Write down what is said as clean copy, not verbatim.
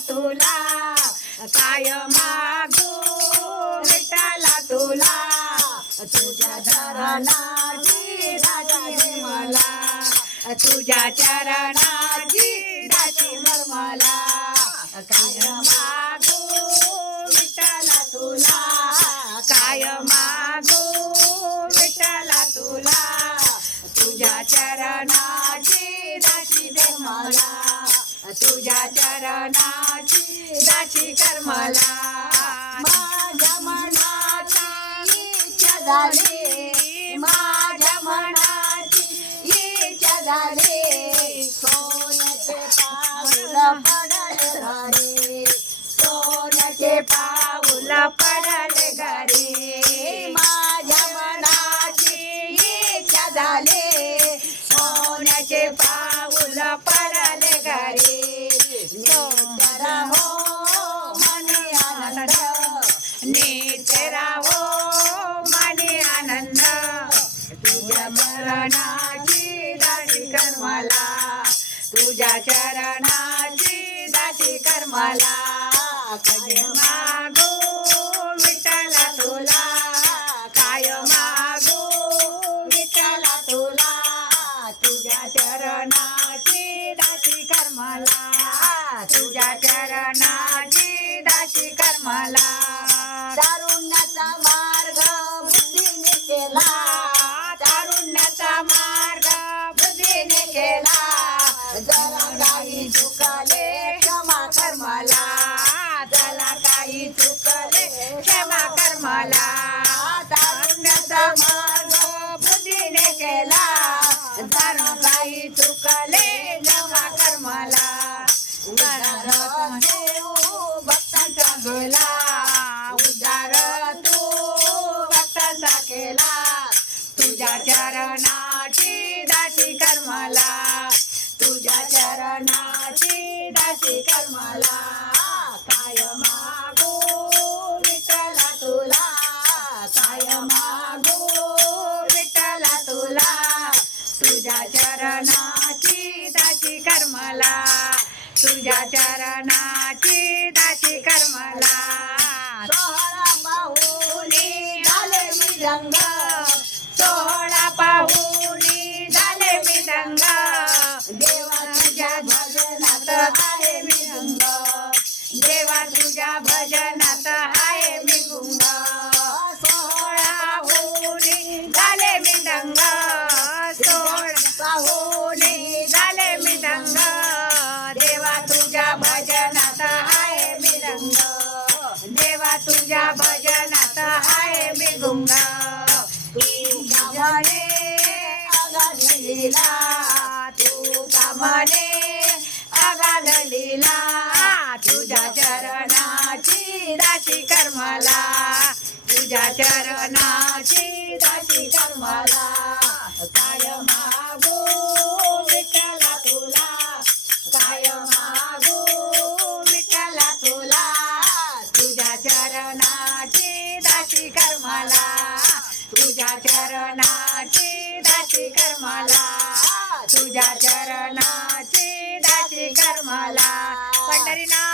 तुला काय मागू विठ्ठला तुला तुझ्या चरणाची दासी मला तुझ्या चरणाची दासी मला काय मागू विठ्ठला तुला काय मागू विठ्ठला तुला तुझ्या चरणाची दासी दे मला तुझ्या चरणाची दासी कर मला माझ्या मनाची इच्छा झाली माझ्या मनाची इच्छा झाली सोन्याचे पाऊल पडले घरी सोन्याचे पाऊल पडले घरी माझ्या मनाची इच्छा झाली सोन्याचे पाऊल पडले घरी नित्य राहो मने आनंद नित्य राहो मने आनंद तुझ्या चरणाची दासी कर मला तुझ्या चरणाची दासी कर मला काय मागू विठ्ठला तुला काय मागू विठ्ठला तुला तुझ्या चरणाची दासी कर मला तुझ्या चरणाची दासी कर मला तारुण्याचा मार्ग बुद्धीने केला तारुण्याचा मार्ग बुद्धीने केला जरा काही चुकले क्षमा कर मला जरा काही चुकले क्षमा कर मला तारुण्याचा मार्ग बुद्धीने केला जरा काही चुकले क्षमा कर मला उदार देऊ भक्तांचा गेला उदार तू भक्तांचा केला तुझ्या चरणाची दासी कर मला तुझ्या चरणाची दासी कर मला काय मागू विठ्ठला तुला काय मागू विठ्ठला तुला तुझ्या चरणाची दासी कर मला तुझ्या चरणाची दासी कर मला सोहळा पाहुणी झाले मी दंग सोहळा पाहुणी झाले मी दंग देवा तुझ्या भजनात आहे मी गुंग देवा तुझ्या भजनात आहे मी गुंग सोहळा पाहुणी झाले मी दंग सोहळा पाहुणी झाले मी दंग देवा तुझ्या भजनात आहे मी रंग देवा तुझ्या भजनात आहे मी गुंग तू कामने अगाध लीला तू कामने अगाध लीला तुझ्या चरणाची दासी कर मला तुझ्या चरणाची दासी कर मला काय मागू विठ्ठला तुला काय मागू विठ्ठला तुला तुझ्या चरणाची दासी कर मला तुझ्या चरणाची दासी कर मला तुझ्या चरणाची दासी कर मला पंढरीनाथ